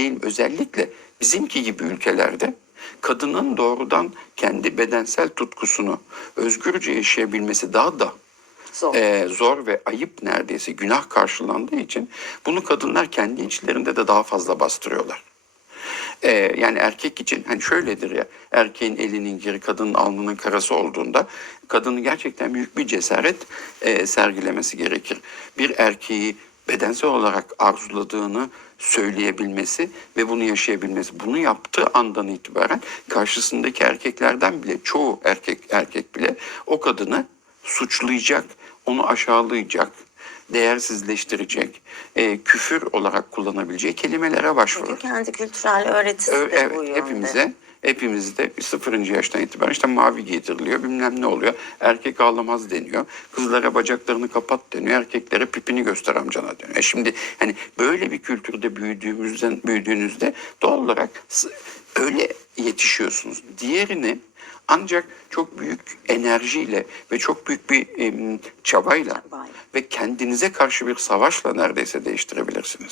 değil özellikle bizimki gibi ülkelerde kadının doğrudan kendi bedensel tutkusunu özgürce yaşayabilmesi daha da Zor. e, zor ve ayıp neredeyse günah karşılandığı için bunu kadınlar kendi içlerinde de daha fazla bastırıyorlar. E, yani erkek için hani şöyledir ya erkeğin elinin geri kadının alnının karası olduğunda kadının gerçekten büyük bir cesaret e, sergilemesi gerekir. Bir erkeği bedensel olarak arzuladığını söyleyebilmesi ve bunu yaşayabilmesi. Bunu yaptığı andan itibaren karşısındaki erkeklerden bile çoğu erkek erkek bile o kadını suçlayacak, onu aşağılayacak, değersizleştirecek, e, küfür olarak kullanabileceği kelimelere başvurur. Kendi kültürel öğretisi Ö- de Evet, bu yönde. hepimize hepimizde sıfırıncı yaştan itibaren işte mavi giydiriliyor bilmem ne oluyor. Erkek ağlamaz deniyor. Kızlara bacaklarını kapat deniyor. Erkeklere pipini göster amcana deniyor. E şimdi hani böyle bir kültürde büyüdüğümüzden büyüdüğünüzde doğal olarak öyle yetişiyorsunuz. Diğerini ancak çok büyük enerjiyle ve çok büyük bir çabayla Çabayla. ve kendinize karşı bir savaşla neredeyse değiştirebilirsiniz.